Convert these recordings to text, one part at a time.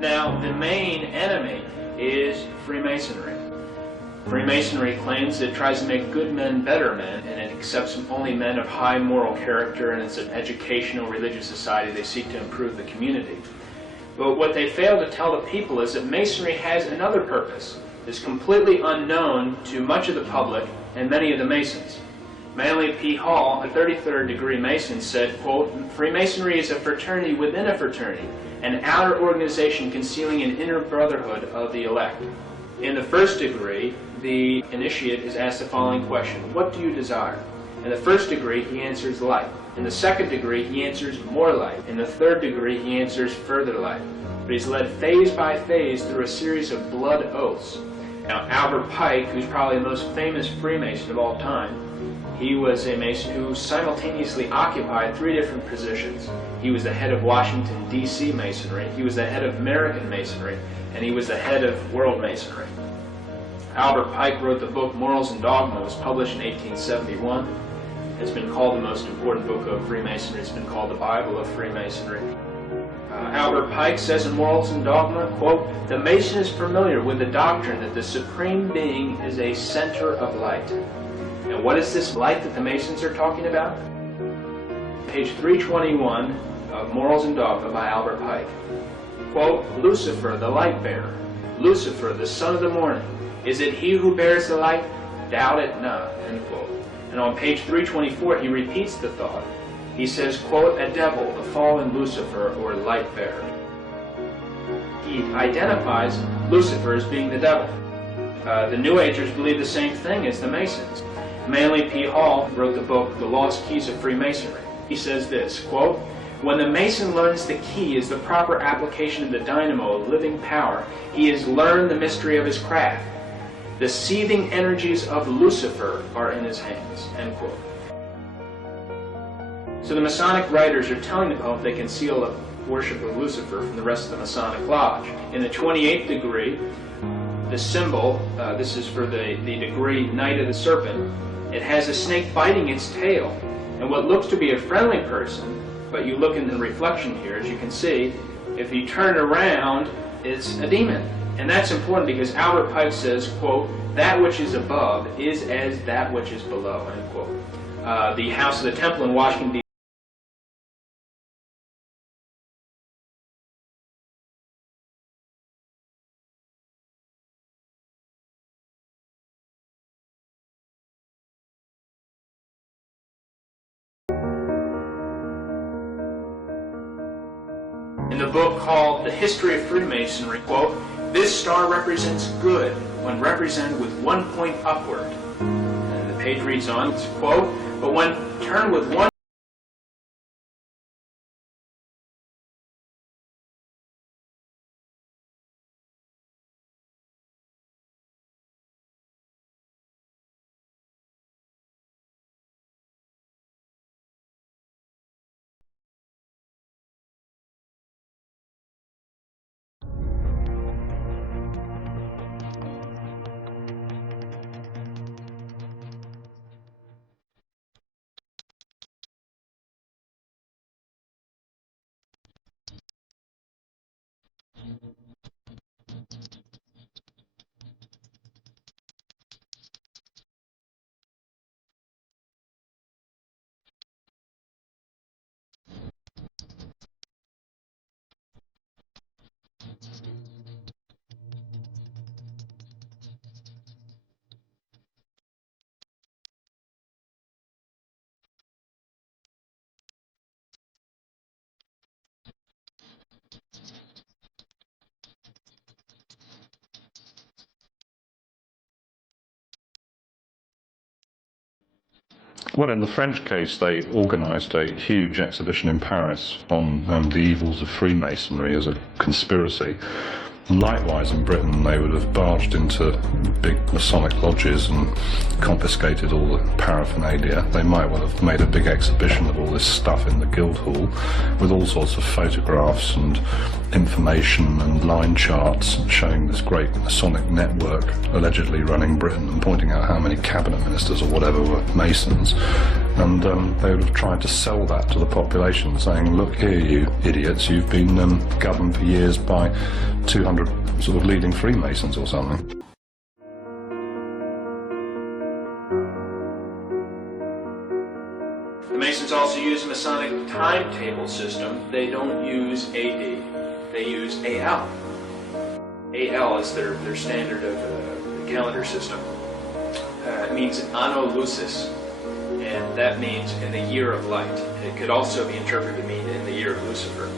Now, the main enemy is Freemasonry. Freemasonry claims it tries to make good men better men, and it accepts only men of high moral character, and it's an educational religious society. They seek to improve the community. But what they fail to tell the people is that Masonry has another purpose. It's completely unknown to much of the public and many of the Masons. Manly P. Hall, a 33rd degree Mason, said, quote, "Freemasonry is a fraternity within a fraternity, an outer organization concealing an inner brotherhood of the elect." In the first degree, the initiate is asked the following question: what do you desire? In the first degree, he answers light. In the second degree, he answers more light. In the third degree, he answers further light. But he's led phase by phase through a series of blood oaths. Now, Albert Pike, who's probably the most famous Freemason of all time, he was a Mason who simultaneously occupied 3 different positions. He was the head of Washington, D.C. Masonry, he was the head of American Masonry, and he was the head of World Masonry. Albert Pike wrote the book Morals and Dogma. It was published in 1871. It's been called the most important book of Freemasonry. It's been called the Bible of Freemasonry. Albert Pike says in Morals and Dogma, quote, "The Mason is familiar with the doctrine that the Supreme Being is a center of light." And what is this light that the Masons are talking about? Page 321 of Morals and Dogma by Albert Pike. Quote, "Lucifer, the light bearer, Lucifer, the son of the morning, is it he who bears the light? Doubt it not." End quote. And on page 324, he repeats the thought. He says, quote, "A devil, the fallen Lucifer, or light bearer." He identifies Lucifer as being the devil. The New Agers believe the same thing as the Masons. Manly P. Hall wrote the book, The Lost Keys of Freemasonry. He says this, quote, "When the Mason learns the key is the proper application of the dynamo of living power, he has learned the mystery of his craft. The seething energies of Lucifer are in his hands." End quote. So the Masonic writers are telling the public they conceal the worship of Lucifer from the rest of the Masonic Lodge. In the 28th degree, the symbol, this is for the degree Knight of the Serpent, it has a snake biting its tail. And what looks to be a friendly person, but you look in the reflection here, as you can see, if you turn around, it's a demon. And that's important because Albert Pike says, quote, "That which is above is as that which is below," end quote. The House of the Temple in Washington, D.C. In the book called The History of Freemasonry, quote, "This star represents good when represented with 1 point upward." And the page reads on, quote, "But when turned with 1 Well, in the French case, they organised a huge exhibition in Paris on the evils of Freemasonry as a conspiracy. And likewise, in Britain, they would have barged into big Masonic lodges and confiscated all the paraphernalia. They might well have made a big exhibition of all this stuff in the Guildhall with all sorts of photographs and information and line charts showing this great Masonic network allegedly running Britain and pointing out how many cabinet ministers or whatever were Masons. And they would have tried to sell that to the population, saying, look here, you idiots, you've been governed for years by 200 sort of leading Freemasons or something. The Masons also use a Masonic timetable system. They don't use AD, they use AL. AL is their standard of calendar system. It means Anno Lucis, and that means in the year of light. It could also be interpreted to mean in the year of Lucifer.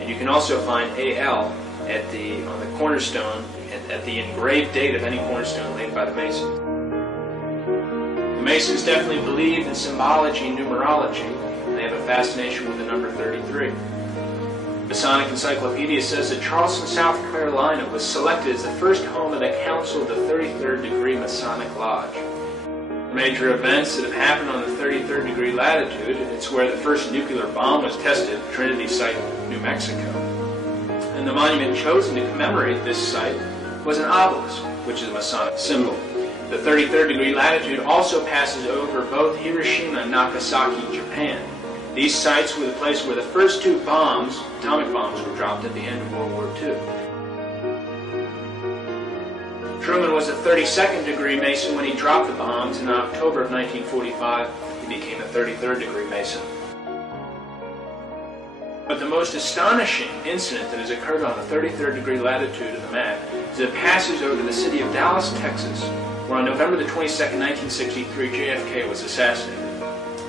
And you can also find AL on the cornerstone, at the engraved date of any cornerstone laid by the Masons. The Masons definitely believe in symbology and numerology, and they have a fascination with the number 33. Masonic Encyclopedia says that Charleston, South Carolina was selected as the first home of the Council of the 33rd Degree Masonic Lodge. Major events that have happened on the 33rd degree latitude, it's where the first nuclear bomb was tested, Trinity Site, New Mexico. And the monument chosen to commemorate this site was an obelisk, which is a Masonic symbol. The 33rd degree latitude also passes over both Hiroshima and Nagasaki, Japan. These sites were the place where the first two bombs, atomic bombs, were dropped at the end of World War II. Truman was a 32nd degree Mason when he dropped the bombs. In October of 1945, he became a 33rd degree Mason. But the most astonishing incident that has occurred on the 33rd degree latitude of the map is that it passes over the city of Dallas, Texas, where on November the 22nd, 1963, JFK was assassinated.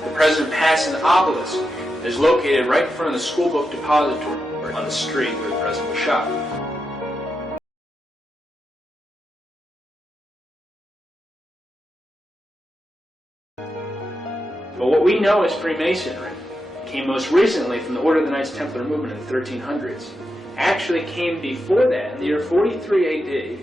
The president passed an obelisk that is located right in front of the school book depository on the street where the president was shot. But what we know as Freemasonry came most recently from the Order of the Knights Templar movement in the 1300s. Actually came before that, in the year 43 AD,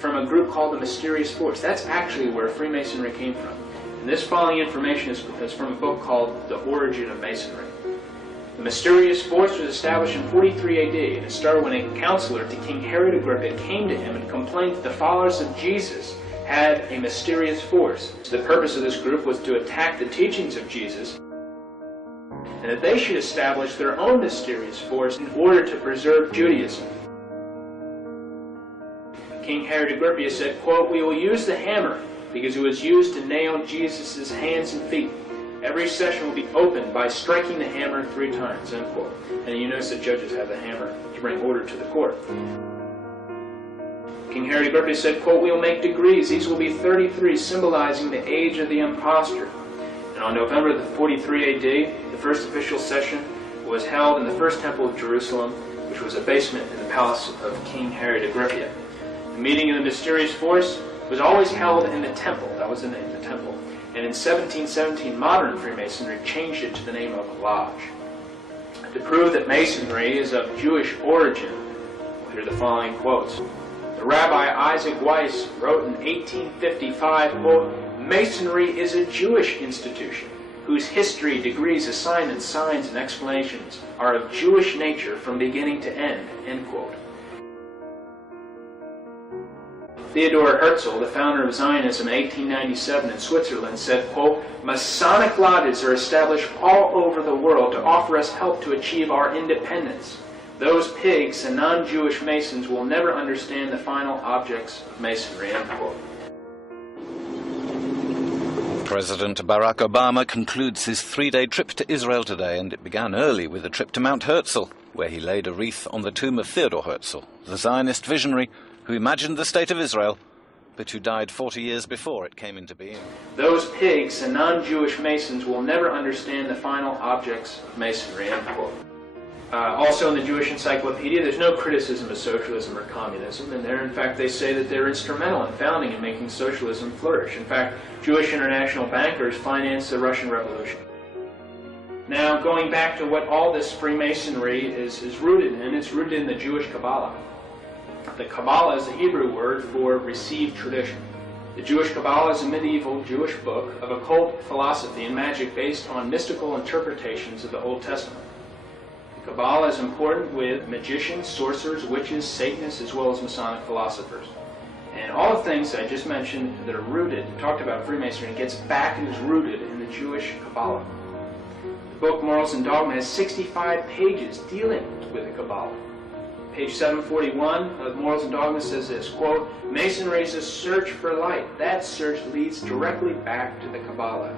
from a group called the Mysterious Force. That's actually where Freemasonry came from. And this following information is from a book called The Origin of Masonry. The Mysterious Force was established in 43 AD, and it started when a counselor to King Herod Agrippa came to him and complained that the followers of Jesus had a mysterious force. So the purpose of this group was to attack the teachings of Jesus, and that they should establish their own mysterious force in order to preserve Judaism. King Herod Agrippa said, quote, "We will use the hammer because it was used to nail Jesus' hands and feet. Every session will be opened by striking the hammer 3 times, end quote." And you notice that judges have the hammer to bring order to the court. King Herod Agrippa said, quote, "We will make degrees. These will be 33, symbolizing the age of the impostor." And on November the 43 AD, the first official session was held in the First Temple of Jerusalem, which was a basement in the palace of King Herod Agrippa. The meeting of the Mysterious Force was always held in the temple. That was the name, the temple. And in 1717, modern Freemasonry changed it to the name of lodge. To prove that Masonry is of Jewish origin, we'll hear the following quotes. The Rabbi Isaac Weiss wrote in 1855, quote, "Masonry is a Jewish institution whose history, degrees, assignments, signs, and explanations are of Jewish nature from beginning to end," end quote. Theodor Herzl, the founder of Zionism in 1897 in Switzerland, said, quote, "Masonic lodges are established all over the world to offer us help to achieve our independence. Those pigs and non-Jewish Masons will never understand the final objects of Masonry," end quote. President Barack Obama concludes his 3-day trip to Israel today, and it began early with a trip to Mount Herzl, where he laid a wreath on the tomb of Theodor Herzl, the Zionist visionary who imagined the state of Israel, but who died 40 years before it came into being. Those pigs and non-Jewish Masons will never understand the final objects of Masonry, end quote. Also in the Jewish Encyclopedia, there's no criticism of socialism or communism, and there, in fact, they say that they're instrumental in founding and making socialism flourish. In fact, Jewish international bankers financed the Russian Revolution. Now, going back to what all this Freemasonry is rooted in, it's rooted in the Jewish Kabbalah. The Kabbalah is the Hebrew word for received tradition. The Jewish Kabbalah is a medieval Jewish book of occult philosophy and magic based on mystical interpretations of the Old Testament. Kabbalah is important with magicians, sorcerers, witches, Satanists, as well as Masonic philosophers. And all the things I just mentioned that are rooted, talked about Freemasonry, gets back and is rooted in the Jewish Kabbalah. The book Morals and Dogma has 65 pages dealing with the Kabbalah. Page 741 of Morals and Dogma says this, quote, Masonry is a search for light. That search leads directly back to the Kabbalah.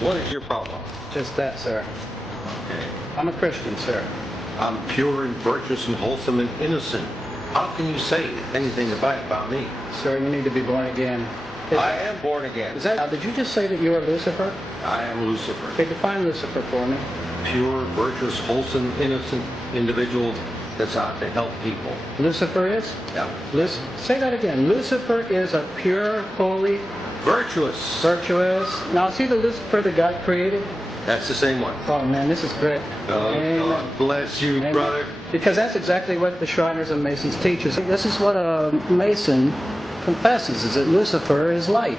What is your problem? Just that, sir. Okay. I'm a Christian, sir. I'm pure and virtuous and wholesome and innocent. How can you say anything about me? Sir, you need to be born again. I am born again. Did you just say that you are Lucifer? I am Lucifer. Okay, define Lucifer for me. Pure, virtuous, wholesome, innocent individual that's out to help people. Lucifer is? Yeah. Say that again. Lucifer is a pure, holy, Virtuous. virtuous. Now, see the Lucifer that God created? That's the same one. Oh, man, this is great. Oh, Amen. God bless you, Amen. brother. Because that's exactly what the Shriners and Masons teach us. This is what a Mason confesses, is that Lucifer is light.